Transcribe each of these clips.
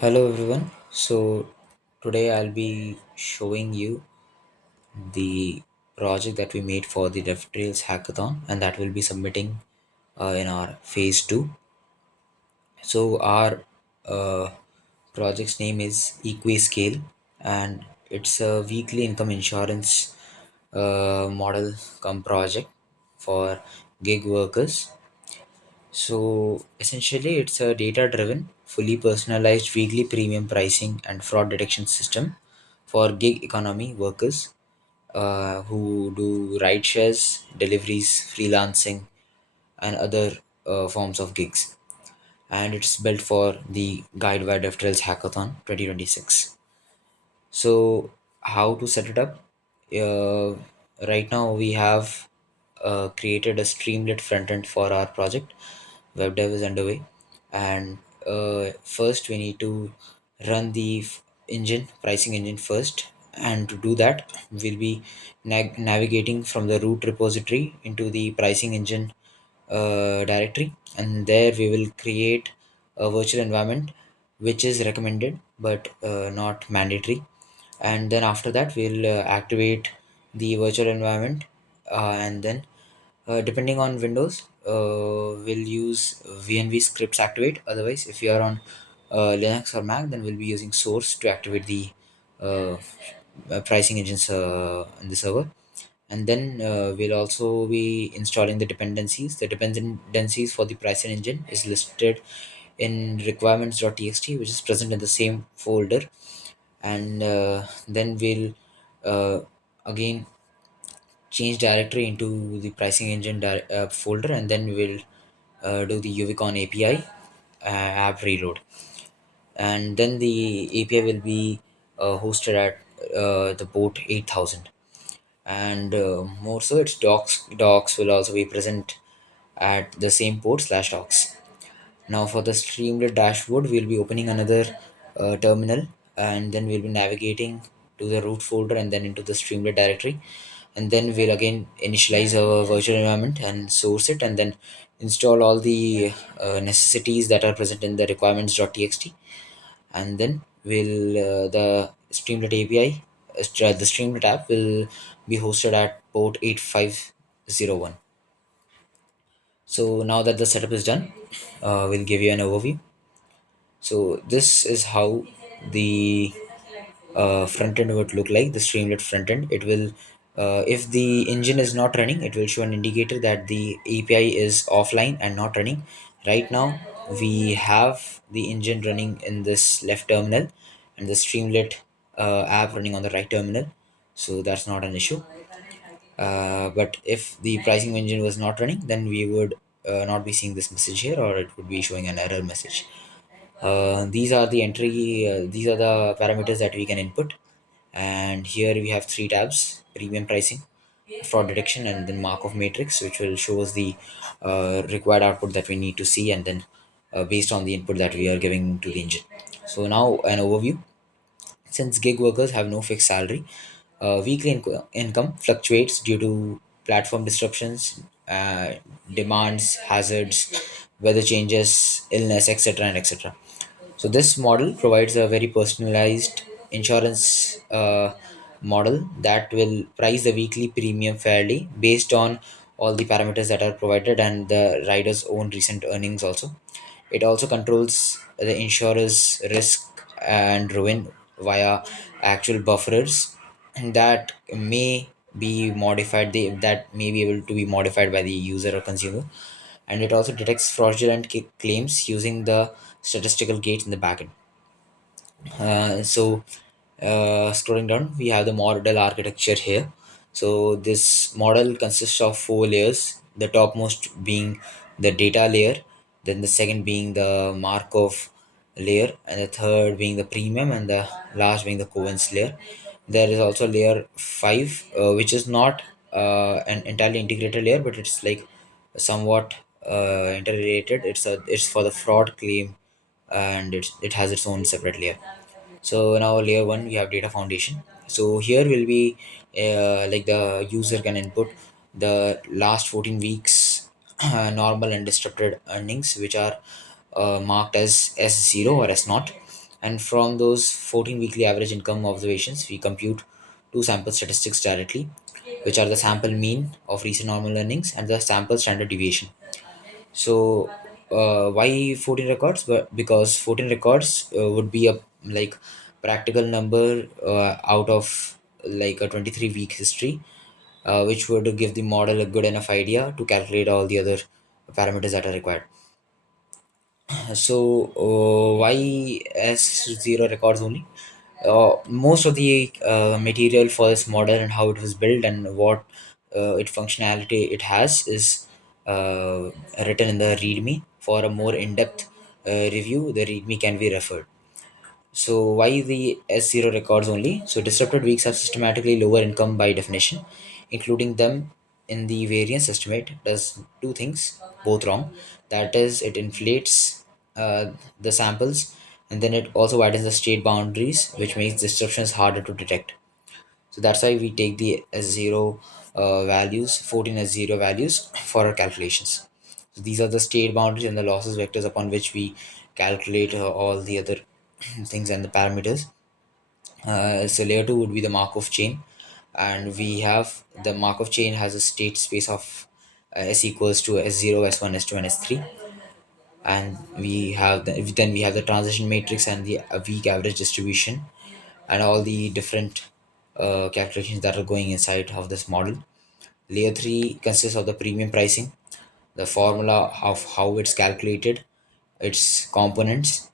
Hello everyone. So today I'll be showing you the project that we made for the DevTrails hackathon, and that will be submitting in our phase 2. So our uh, project's name is EquiScale, and it's a weekly income insurance model come project for gig workers. So essentially, it's a data driven, fully personalized weekly premium pricing and fraud detection system for gig economy workers who do ride shares, deliveries, freelancing, and other forms of gigs. And it's built for the Guide by DevTrails Hackathon 2026. So, how to set it up? Uh, right now, we have created a Streamlit frontend for our project. Web dev is underway, and first we need to run the engine, pricing engine first. And to do that, we'll be navigating from the root repository into the pricing engine directory, and there we will create a virtual environment which is recommended but not mandatory. And then after that we'll activate the virtual environment, and then depending on Windows, we'll use VNV scripts activate. Otherwise, if you are on Linux or Mac, then we'll be using source to activate the uh, pricing engines in the server. And then we'll also be installing the dependencies. The dependencies for the pricing engine is listed in requirements.txt, which is present in the same folder. And then we'll uh, again change directory into the pricing engine folder, and then we'll do the uvicon api app reload, and then the api will be hosted at the port 8000. And more so, its docs will also be present at the same port slash docs. Now for the Streamlit dashboard, we'll be opening another terminal, and then we'll be navigating to the root folder and then into the Streamlit directory. And then we'll again initialize our virtual environment and source it, and then install all the necessities that are present in the requirements.txt. And then the Streamlit API, the Streamlit app will be hosted at port 8501. So now that the setup is done, we'll give you an overview. So this is how the front end would look like, the Streamlit front end. It will, if the engine is not running, it will show an indicator that the API is offline and not running. Right now, we have the engine running in this left terminal and the Streamlit app running on the right terminal. So that's not an issue. But if the pricing engine was not running, then we would not be seeing this message here, or it would be showing an error message. These are the parameters that we can input. And here we have three tabs: premium pricing, fraud detection, and then Markov matrix, which will show us the required output that we need to see, and then based on the input that we are giving to the engine. So now an overview. Since gig workers have no fixed salary, weekly income fluctuates due to platform disruptions, demands, hazards, weather changes, illness, etc., and etc. So this model provides a very personalized insurance model that will price the weekly premium fairly based on all the parameters that are provided and the rider's own recent earnings also. It also controls the insurer's risk and ruin via actual buffers that may be modified, that may be able to be modified by the user or consumer. And it also detects fraudulent claims using the statistical gates in the backend. Scrolling down, we have the model architecture here. So this model consists of four layers, the topmost being the data layer, then the second being the Markov layer, and the third being the premium, and the last being the Covens layer. There is also layer 5, which is not an entirely integrated layer, but it's like somewhat interrelated. It's for the fraud claim, and it has its own separate layer. So now layer one, we have data foundation. So here will be like the user can input the last 14 weeks normal and disrupted earnings, which are marked as S0 or S0. And from those 14 weekly average income observations, we compute two sample statistics directly, which are the sample mean of recent normal earnings and the sample standard deviation. So why 14 records? But because 14 records would be a like practical number out of like a 23-week history, which would give the model a good enough idea to calculate all the other parameters that are required. So why S0 records only? Most of the material for this model and how it was built and what its functionality it has is written in the README. For a more in-depth review, the README can be referred. So why the S0 records only? So disrupted weeks have systematically lower income by definition, including them in the variance estimate does two things, both wrong. That is, it inflates the samples, and then it also widens the state boundaries, which makes disruptions harder to detect. So that's why we take the S0 values, 14 S0 values for our calculations. So these are the state boundaries and the losses vectors upon which we calculate all the other things and the parameters. So layer 2 would be the Markov chain, and we have the Markov chain has a state space of s equals to s0, s1, s2, and s3, and we have the transition matrix and the weak average distribution and all the different calculations that are going inside of this model. Layer 3 consists of the premium pricing, the formula of how it's calculated, its components,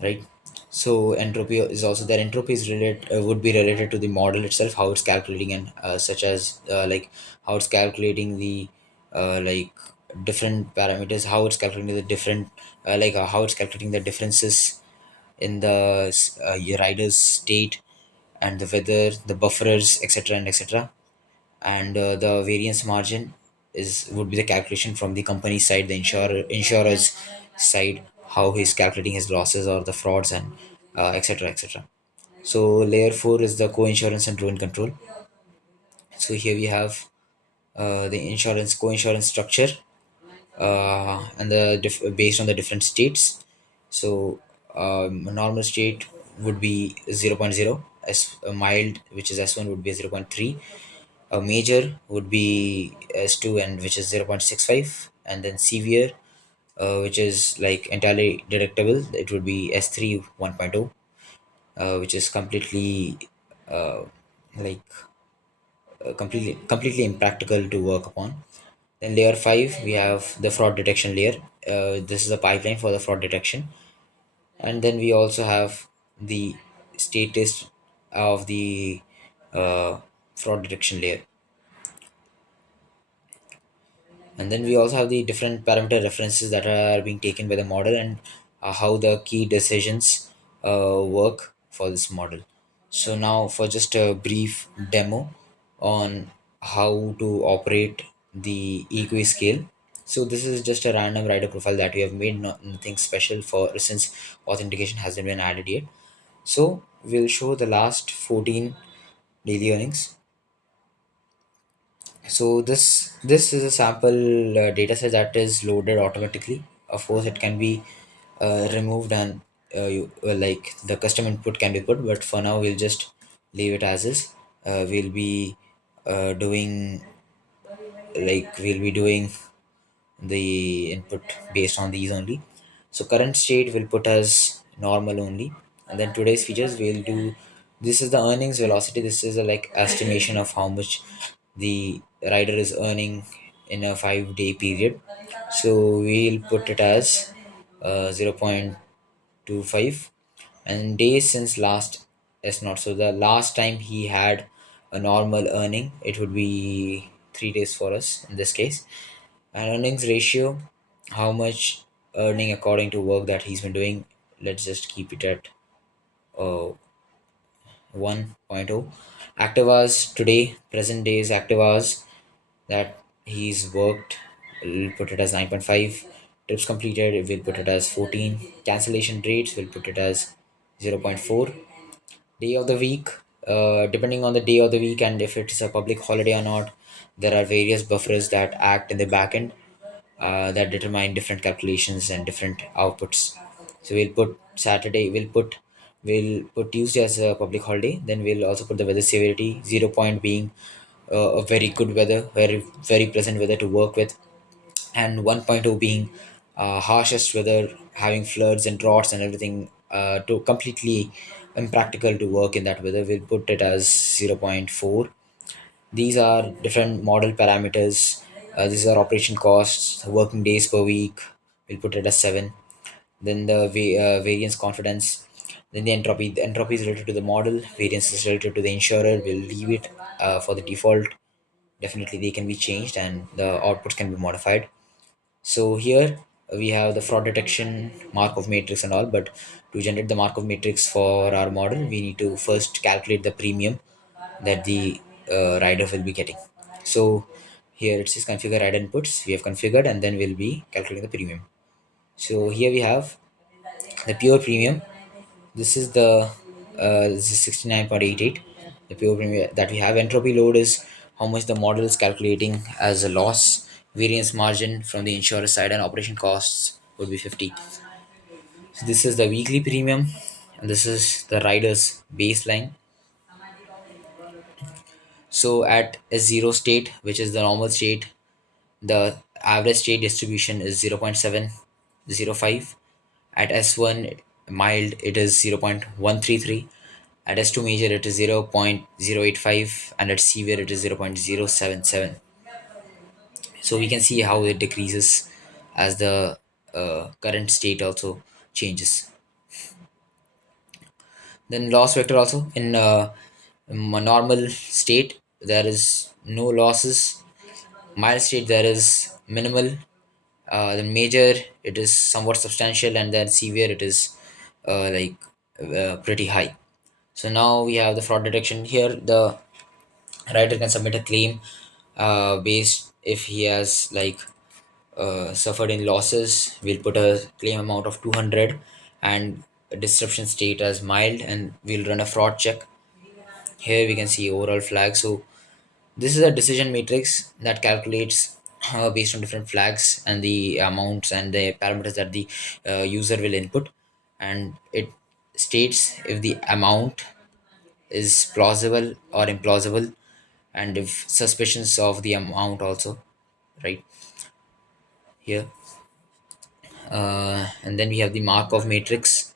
right? So entropy is also there. Entropy is related would be related to the model itself, how it's calculating, and such as like how it's calculating the like different parameters, how it's calculating the different how it's calculating the differences in the your rider's state and the weather, the buffers, etc. and etc. And the variance margin is would be the calculation from the company side, the insurer's side, how he's calculating his losses or the frauds and etc etc. So layer 4 is the co-insurance and ruin control. So here we have the insurance co-insurance structure and based on the different states. So a normal state would be zero point 0, as a mild, which is S1, would be 0.3. A major would be S2, and which is 0.65, and then severe, which is like entirely deductible, it would be S3 1.0, which is completely uh, like completely impractical to work upon. Then layer 5, we have the fraud detection layer. This is a pipeline for the fraud detection. And then we also have the status of the fraud detection layer. And then we also have the different parameter references that are being taken by the model, and how the key decisions work for this model. So now for just a brief demo on how to operate the EquiScale. So this is just a random rider profile that we have made, nothing special, for since authentication hasn't been added yet. So we'll show the last 14 daily earnings. So this is a sample data set that is loaded automatically. Of course, it can be removed, and like the custom input can be put. But for now, we'll just leave it as is. We'll be doing we'll be doing the input based on these only. So current state will put as normal only, and then today's features we'll do. This is the earnings velocity. This is a like estimation of how much the rider is earning in a 5 day period. So we'll put it as 0.25, and days since last is not. So the last time he had a normal earning, it would be 3 days for us in this case. And earnings ratio, how much earning according to work that he's been doing. Let's just keep it at uh, 1.0. Active hours today, present days active hours that he's worked, we'll put it as 9.5. Trips completed, we'll put it as 14. Cancellation rates, we'll put it as 0.4. Day of the week, depending on the day of the week and if it's a public holiday or not, there are various buffers that act in the backend that determine different calculations and different outputs. So we'll put Saturday, we'll put Tuesday as a public holiday. Then we'll also put the weather severity, 0 point being a very good weather, very pleasant weather to work with, and 1.0 being harshest weather, having floods and droughts and everything, to completely impractical to work in that weather. We'll put it as 0.4. These are different model parameters. These are operation costs, working days per week. We'll put it as 7. Then the variance confidence. Then the entropy. The entropy is related to the model. Variance is related to the insurer. We'll leave it for the default. Definitely, they can be changed and the outputs can be modified. So here we have the fraud detection, Markov matrix and all, but to generate the Markov matrix for our model, we need to first calculate the premium that the rider will be getting. So here it says configure rider inputs. We have configured and then we'll be calculating the premium. So here we have the pure premium. This is 69.88. The pure premium that we have. Entropy load is how much the model is calculating as a loss. Variance margin from the insurer side and operation costs would be 50. So this is the weekly premium, and this is the rider's baseline. So at a zero state, which is the normal state, the average state distribution is 0.705. At S1 mild, it is 0.133. At S2 major, it is 0.085, and at severe, it is 0.077. So we can see how it decreases as the current state also changes. Then loss vector also in a normal state there is no losses. Mild state there is minimal. The major it is somewhat substantial, and then severe it is pretty high. So now we have the fraud detection. Here the writer can submit a claim based if he has suffered in losses. We'll put a claim amount of 200 and a disruption state as mild, and we'll run a fraud check. Here we can see overall flag. So this is a decision matrix that calculates based on different flags and the amounts and the parameters that the user will input, and it states if the amount is plausible or implausible, and if suspicions of the amount also, right here. And then we have the Markov matrix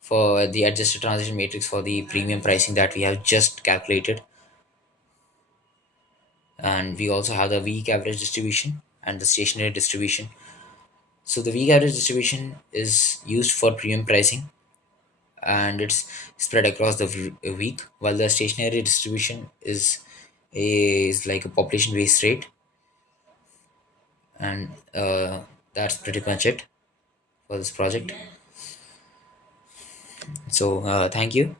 for the adjusted transition matrix for the premium pricing that we have just calculated. And we also have the weak average distribution and the stationary distribution. So the weak average distribution is used for premium pricing, and it's spread across the week, while the stationary distribution is like a population based rate. And that's pretty much it for this project. So thank you.